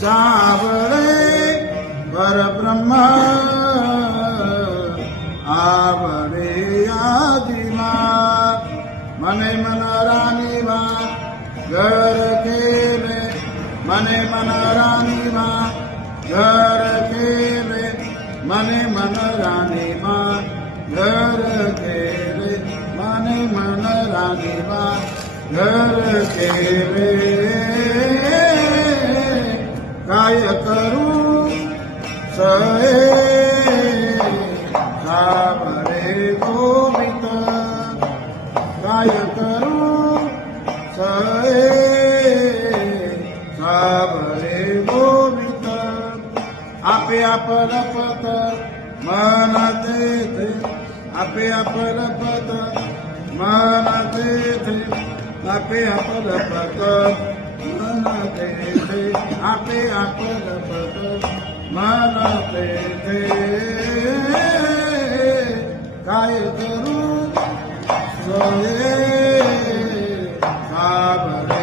सावळे परब्रह्म आवरे आदिमा मने मन रानी मा घर केले मने मन रानी मा घर केले मने मन रानी मा घर केले मने मन रानी मा घर केले काय करू सहे सावरे गोविंद काय करू सहे सावरे गोविंद आपे आपलं पत मनात येते आपे आपलं पत मनात येते आपे आपलं पत मनात येते आपे आपलं पत मनात येते काय करू सोये सावरे